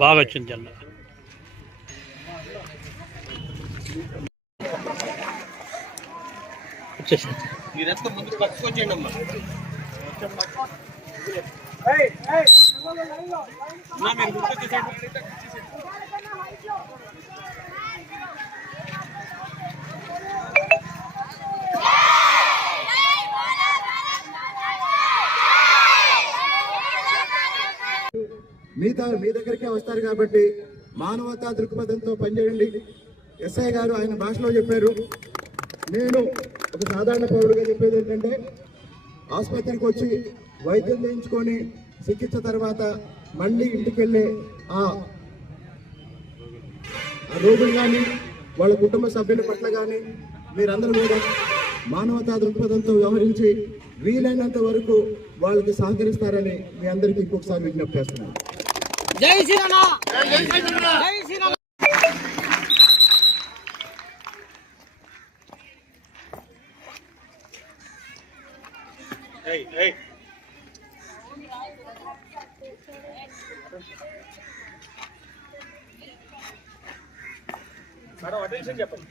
బాగా వచ్చింది అన్న. మీరెంత ముందు పట్టుకొచ్చేయండి అమ్మా. మీ దగ్గరికే వస్తారు కాబట్టి మానవతా దృక్పథంతో పనిచేయండి. ఎస్ఐ గారు ఆయన భాషలో చెప్పారు. నేను ఒక సాధారణ పౌరుడిగా చెప్పేది ఏంటంటే, ఆసుపత్రికి వచ్చి వైద్యం చేయించుకొని చికిత్స తర్వాత మళ్ళీ ఇంటికి వెళ్ళే ఆ రోగులు కానీ వాళ్ళ కుటుంబ సభ్యుల పట్ల కానీ మీరందరూ కూడా మానవతా దృక్పథంతో వ్యవహరించి వీలైనంత వరకు వాళ్ళకి సహకరిస్తారని మీ అందరికీ ఇంకొకసారి విజ్ఞప్తి చేస్తున్నాను. జై శ్రీరామ్. జై శ్రీరామ్. మేడం అటెన్షన్ చెప్పండి.